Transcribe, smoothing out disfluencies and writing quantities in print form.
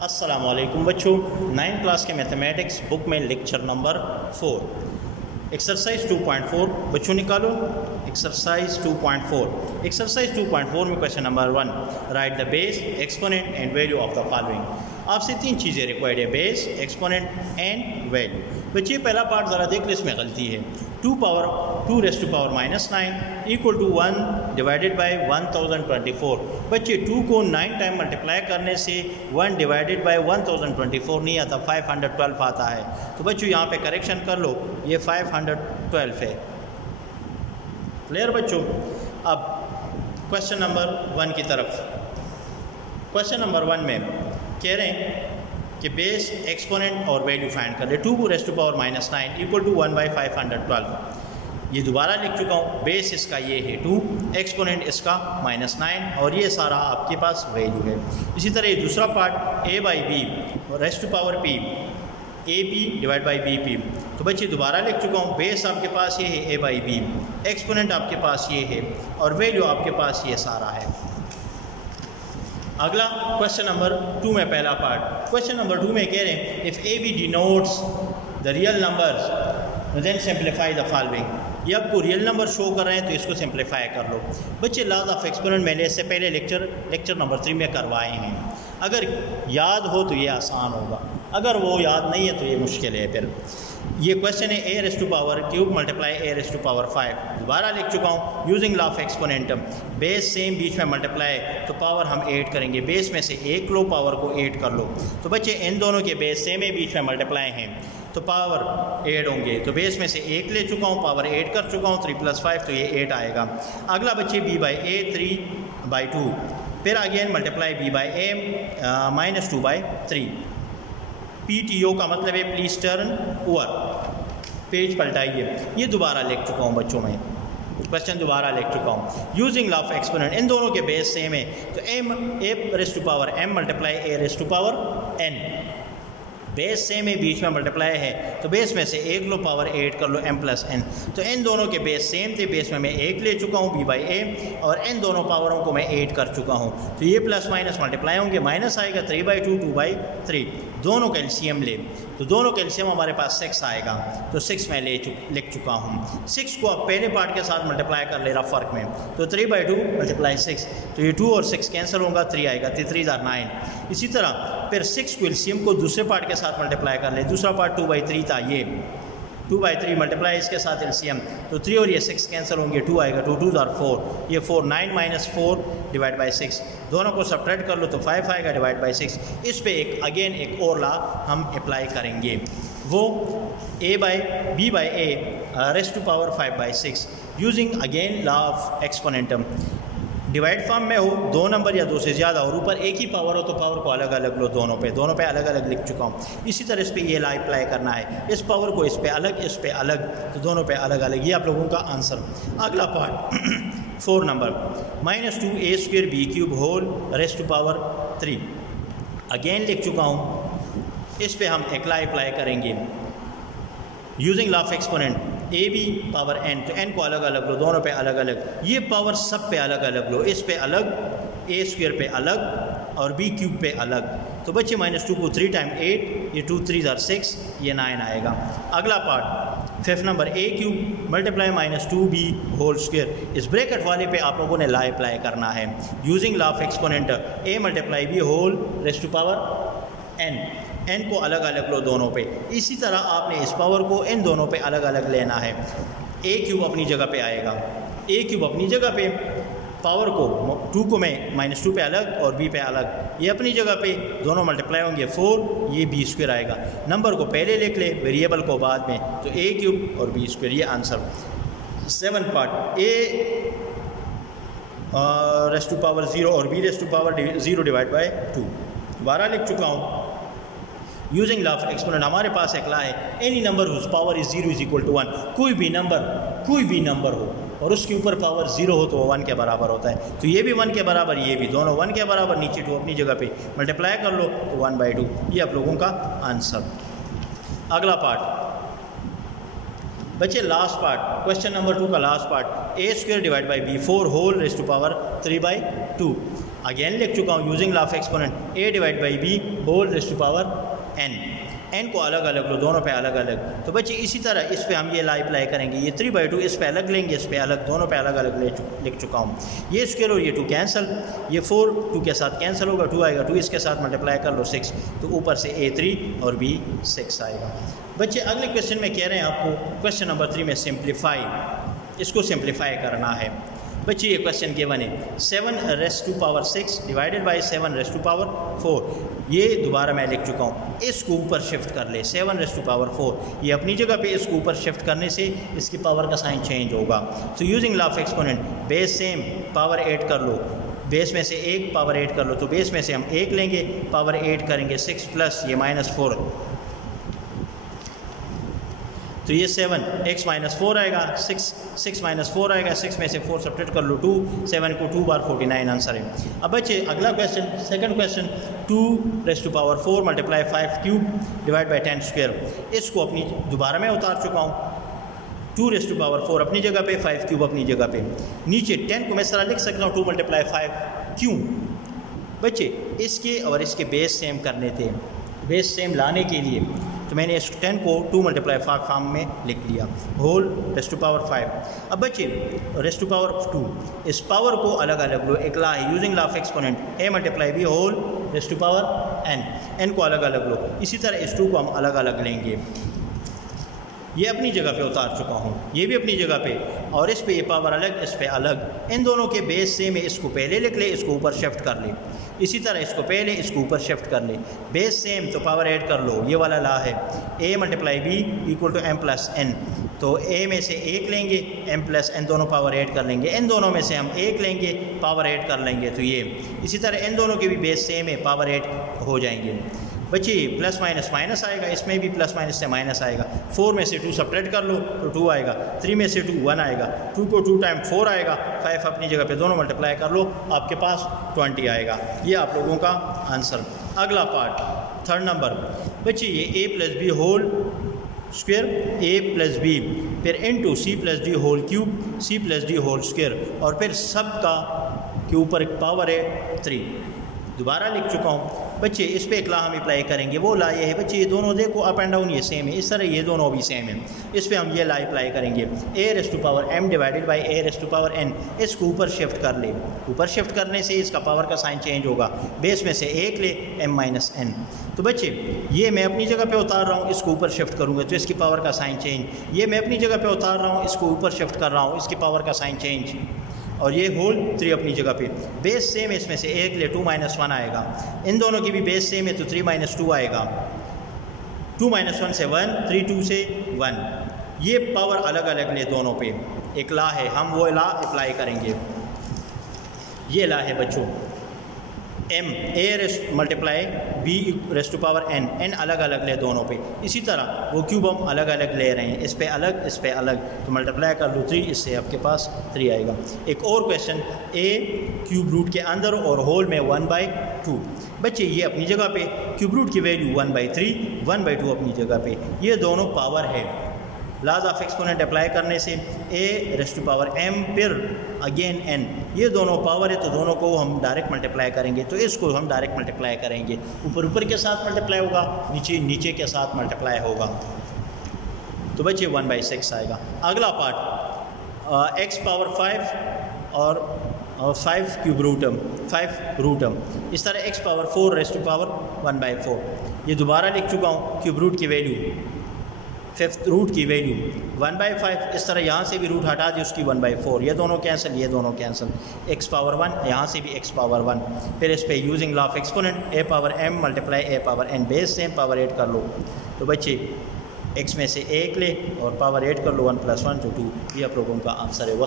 अस्सलाम वालेकुम बच्चों, 9th क्लास के मैथमेटिक्स बुक में लेक्चर नंबर 4 एक्सरसाइज 2.4 बच्चों निकालो। एक्सरसाइज 2.4 में question number 1, right the base, exponent and value of the following. आपसे 3 चीज़ें रिक्वायर्ड है, बेस, एक्सपोनेंट एंड वैल्यू। बच्चे पहला पार्ट ज़रा देख लो, इसमें गलती है। 2 raise to power -9 equal to 1 divided by 1024। बच्चे 2 को 9 टाइम मल्टीप्लाई करने से 1 डिवाइडेड बाई 1024 नहीं आता, 512 आता है। तो बच्चों यहाँ पे करेक्शन कर लो, ये 512 है। क्लियर बच्चों? अब क्वेश्चन नंबर 1 की तरफ। क्वेश्चन नंबर 1 में कह रहे हैं कि बेस, एक्सपोनेंट और वैल्यू फाइंड कर ले। 2 raise to power -9 equal to 1/512। ये दोबारा लिख चुका हूँ। बेस इसका ये है 2, एक्सपोनेंट इसका -9 और ये सारा आपके पास वैल्यू है। इसी तरह ये दूसरा part a by b raise to power p, a p divide by b p. तो बच्चे दोबारा लिख चुका हूँ। बेस आपके पास ये है a बाई बी, एक्सपोनेंट आपके पास ये है और वैल्यू आपके पास ये सारा है। अगला क्वेश्चन नंबर 2 में पहला पार्ट। क्वेश्चन नंबर 2 में कह रहे हैं if a b denotes the real numbers then simplify the following. ये आपको रियल नंबर शो कर रहे हैं तो इसको सिंप्लीफाई कर लो। बच्चे लॉज ऑफ एक्सपोनेंट मैंने इससे पहले लेक्चर नंबर 3 में करवाए हैं। अगर याद हो तो ये आसान होगा, अगर वो याद नहीं है तो ये मुश्किल है। फिर ये क्वेश्चन है a raise to power cube multiply a raise to power 5। दोबारा लिख चुका हूँ। Using law of exponent, base same बीच में मल्टीप्लाई तो पावर हम 8 करेंगे। बेस में से 1 लो, पावर को 8 कर लो। तो बच्चे इन दोनों के बेस सेम है, बीच में मल्टीप्लाई हैं तो पावर 8 होंगे। तो बेस में से 1 ले चुका हूँ, पावर 8 कर चुका हूँ, 3 + 5 तो ये 8 आएगा। अगला बच्चे b बाई a 3/2, फिर again multiply b by a -2/3। PTO का मतलब है प्लीज़ टर्न ओवर, पेज पलटाइए। ये दोबारा लिख चुका हूँ बच्चों में, क्वेश्चन दोबारा लिख चुका हूँ। यूजिंग लॉ ऑफ एक्सपोनेंट, इन दोनों के बेस सेम है तो a raise to power m multiply a raise to power n। Base same है, बीच में मल्टीप्लाई है तो बेस में से 1 लो, पावर 8 कर लो, m + n। तो इन दोनों के बेस सेम थे, बेस में मैं 1 ले चुका हूँ b बाई a और इन दोनों पावरों को मैं 8 कर चुका हूँ। तो ये प्लस माइनस मल्टीप्लाई होंगे, माइनस आएगा 3/2 2/3। दोनों कैल्शियम ले तो दोनों कैल्शियम हमारे पास 6 आएगा, तो 6 मैं लिख चुका हूँ। 6 को अब पहले पार्ट के साथ मल्टीप्लाई कर ले रहा फ़र्क में, तो 3/2 × 6 तो ये 2 और 6 कैंसिल होगा, 3 आएगा, 3 × 9। इसी तरह फिर 6 को एलसीएम को दूसरे पार्ट के साथ मल्टीप्लाई कर ले। दूसरा पार्ट 2/3 था, ये 2/3 मल्टीप्लाई इसके साथ एलसीएम तो 3 और ये 6 कैंसिल होंगे, 2 आएगा, 2 2 = 4, ये 4 9 - 4 डिवाइड बाई 6। दोनों को सब्ट्रैक्ट कर लो तो 5 आएगा डिवाइड बाई 6। इस पे एक और लॉ हम अप्लाई करेंगे, वो a by b by a raise to power 5/6 using again law of exponents. Divide form में हो, 2 नंबर या 2 से ज़्यादा और ऊपर एक ही पावर हो तो पावर को अलग अलग लो, दोनों पे अलग अलग लिख चुका हूँ। इसी तरह इस पे ये लॉ अप्लाई करना है, इस पावर को इस पे अलग, इस पे अलग, तो दोनों पे अलग अलग। ये आप लोगों का आंसर। अगला part 4 number, -2a² b³ whole raise to power 3। Again लिख चुका हूँ। इस पे हम एक लॉ अप्लाई करेंगे using law of exponent, a b power n, तो n को अलग अलग लो, दोनों पे अलग अलग। ये पावर सब पे अलग अलग लो, इस पे अलग, a² पे अलग और b³ पे अलग। तो बच्चे -2 को 3 टाइम 8, ये 2 3 = 6, ये 9 आएगा। अगला part 5th number, a³ multiply -2b whole square. इस ब्रैकेट वाले पे आप लोगों ने लॉ अप्लाई करना है using law of exponent, a multiply b whole raise to power n। n को अलग अलग लो दोनों पे। इसी तरह आपने इस पावर को इन दोनों पे अलग अलग लेना है। a³ अपनी जगह पे आएगा, a³ अपनी जगह पे, पावर को 2 को मैं -2 पे अलग और b पे अलग, ये अपनी जगह पे, दोनों मल्टीप्लाई होंगे 4, ये b² आएगा। नंबर को पहले लिख ले, वेरिएबल को बाद में, तो a³ और b², ये answer. 7th part, a raise to power 0 और b raise to power 0 divide by 2। दोबारा लिख चुका हूँ। यूजिंग लॉ ऑफ एक्सपोनेंट, हमारे पास एक लॉ है, any number whose power is 0 = 1। कोई भी नंबर हो और उसके ऊपर पावर 0 हो तो वो 1 के बराबर होता है। तो ये भी 1 के बराबर, ये भी, दोनों 1 के बराबर, नीचे 2 अपनी जगह पे मल्टीप्लाई कर लो तो 1/2। ये आप लोगों का आंसर। अगला पार्ट बच्चे, लास्ट पार्ट, क्वेश्चन नंबर 2 का last part, a² divide by b 4 whole raise to power 3/2। Again लिख चुका हूँ using law of exponent a divide by b whole raise to power n। n को अलग अलग लो, दोनों पे अलग अलग। तो बच्चे इसी तरह इस पे हम ये ला अप्लाई करेंगे, ये 3/2 इस पे अलग लेंगे, इस पे अलग, दोनों पे अलग अलग लिख चुका हूँ। ये स्क्वायर और ये 2 कैंसिल, ये 4 2 के साथ कैंसिल होगा, 2 आएगा, 2 इसके साथ मल्टीप्लाई कर लो 6, तो ऊपर से a 3 और b 6 आएगा। बच्चे अगले क्वेश्चन में कह रहे हैं आपको क्वेश्चन नंबर 3 में सिंप्लीफाई, इसको सिंप्लीफाई करना है। बच्चे ये क्वेश्चन गिवन है 7 raise to power 6 divided by 7 raise to power 4। ये दोबारा मैं लिख चुका हूँ, इसको ऊपर शिफ्ट कर ले, 7 रेज़ टू पावर 4 ये अपनी जगह पे, इसको ऊपर शिफ्ट करने से इसकी पावर का साइन चेंज होगा। तो using law of exponent base same, power 8 कर लो, बेस में से 1 पावर 8 कर लो, तो बेस में से हम 1 लेंगे, पावर 8 करेंगे 6 प्लस ये -4, तो ये 7 x -4 आएगा, 6 -4 आएगा, 6 में से 4 सब्ट्रैक्ट कर लो 2, 7 को 2 बार 49 आंसर है। अब बच्चे अगला question, second question 2 raise to power 4 multiply 5 cube divide by 10 square. इसको अपनी दोबारा मैं उतार चुका हूँ, 2 रेज़ टू पावर 4 अपनी जगह पे, 5 क्यूब अपनी जगह पे। नीचे 10 को मैं इस तरह लिख सकता हूँ 2 मल्टीप्लाई 5 क्यों? बच्चे इसके और इसके बेस सेम करने थे, बेस सेम लाने के लिए तो मैंने इस 10 को 2 मल्टीप्लाई 5 फॉर्म में लिख लिया, होल रेज़ टू पावर 5। अब बच्चे रेज़ टू पावर 2, इस पावर को अलग अलग लो, एक ला है using law of exponent a multiply b whole raise to power n को अलग अलग लो। इसी तरह इस 2 को हम अलग अलग लेंगे, ये अपनी जगह पे उतार चुका हूँ, ये भी अपनी जगह पे, और इस पे ये पावर अलग, इस पे अलग। इन दोनों के बेस सेम है, इसको पहले लिख ले, इसको ऊपर शिफ्ट कर ले। इसी तरह इसको पहले, इसको ऊपर शिफ्ट कर ले, बेस सेम तो पावर ऐड कर लो, ये वाला ला है a multiply b equal to m plus n। तो a में से 1 लेंगे, m प्लस n दोनों पावर ऐड कर लेंगे, इन दोनों में से हम 1 लेंगे, पावर ऐड कर लेंगे, तो ये। इसी तरह इन दोनों के भी बेस सेम है, पावर ऐड हो जाएंगे। बच्चे प्लस माइनस माइनस आएगा, इसमें भी प्लस माइनस से माइनस आएगा, 4 में से 2 सब्ट्रैक्ट कर लो तो 2 आएगा, 3 में से 2 1 आएगा, 2 को 2 टाइम 4 आएगा, 5 अपनी जगह पे, दोनों मल्टीप्लाई कर लो, आपके पास 20 आएगा। ये आप लोगों का आंसर। अगला पार्ट थर्ड नंबर, बच्चे ये a plus B whole square, a plus B, फिर into c plus D whole cube, c plus D whole square, और फिर सब का के ऊपर एक पावर है 3। दोबारा लिख चुका हूँ बच्चे, इस पे एक ला हम अप्लाई करेंगे, वो ला ये है बच्चे, ये दोनों देखो अप एंड डाउन ये सेम है, इस तरह ये दोनों भी सेम है। इस पे हम ये ला अप्लाई करेंगे, a raise to power m divided by a raise to power n। इसको ऊपर शिफ्ट कर ले, ऊपर शिफ्ट करने से इसका पावर का साइन चेंज होगा, बेस में से 1 ले, m माइनस n। तो बच्चे ये मैं अपनी जगह पे उतार रहा हूँ, इसको ऊपर शिफ्ट करूँगा तो इसकी पावर का साइन चेंज, ये मैं अपनी जगह पे उतार रहा हूँ, इसको ऊपर शिफ्ट कर रहा हूँ, इसकी पावर का साइन चेंज, और ये होल 3 अपनी जगह पे। बेस सेम है, इसमें से 1 ले, 2 माइनस 1 आएगा, इन दोनों की भी बेस सेम है तो 3 माइनस 2 आएगा, 2 माइनस 1 से 1, 3 2 से 1। ये पावर अलग अलग ले दोनों पे, एक ला है, हम वो ला अप्लाई करेंगे। ये ला है बच्चों m a multiply b raise to power n अलग अलग ले दोनों पे। इसी तरह वो क्यूब हम अलग अलग ले रहे हैं, इस पे अलग, इस पे अलग, तो मल्टीप्लाई कर लो 3, इससे आपके पास 3 आएगा। एक और क्वेश्चन, a क्यूब रूट के अंदर और होल में 1/2। बच्चे ये अपनी जगह पे, क्यूब रूट की वैल्यू 1/3, 1/2 अपनी जगह पे, ये दोनों पावर है। लॉज ऑफ एक्सपोनेंट अप्लाई करने से a raise to power m फिर अगेन n, ये दोनों पावर है तो दोनों को हम डायरेक्ट मल्टीप्लाई करेंगे, तो इसको हम डायरेक्ट मल्टीप्लाई करेंगे, ऊपर ऊपर के साथ मल्टीप्लाई होगा, नीचे नीचे के साथ मल्टीप्लाई होगा, तो बच्चे 1/6 आएगा। अगला पार्ट x पावर 5 और 5 क्यूब रूटम, 5 रूटम, इस तरह x power 4 raise to power 1/4। ये दोबारा लिख चुका हूँ, क्यूब रूट की वैल्यू, फिफ्थ रूट की वैल्यू 1/5, इस तरह यहाँ से भी रूट हटा दी उसकी 1/4, ये दोनों कैंसिल, ये दोनों कैंसिल, x पावर 1, यहाँ से भी x पावर 1। फिर इस पे using law of exponent a power m multiply a power n, base same, power 8 कर लो, तो बच्चे x में से 1 ले और पावर 8 कर लो, 1 + 1 तो 2। ये आप लोगों का आंसर है। वह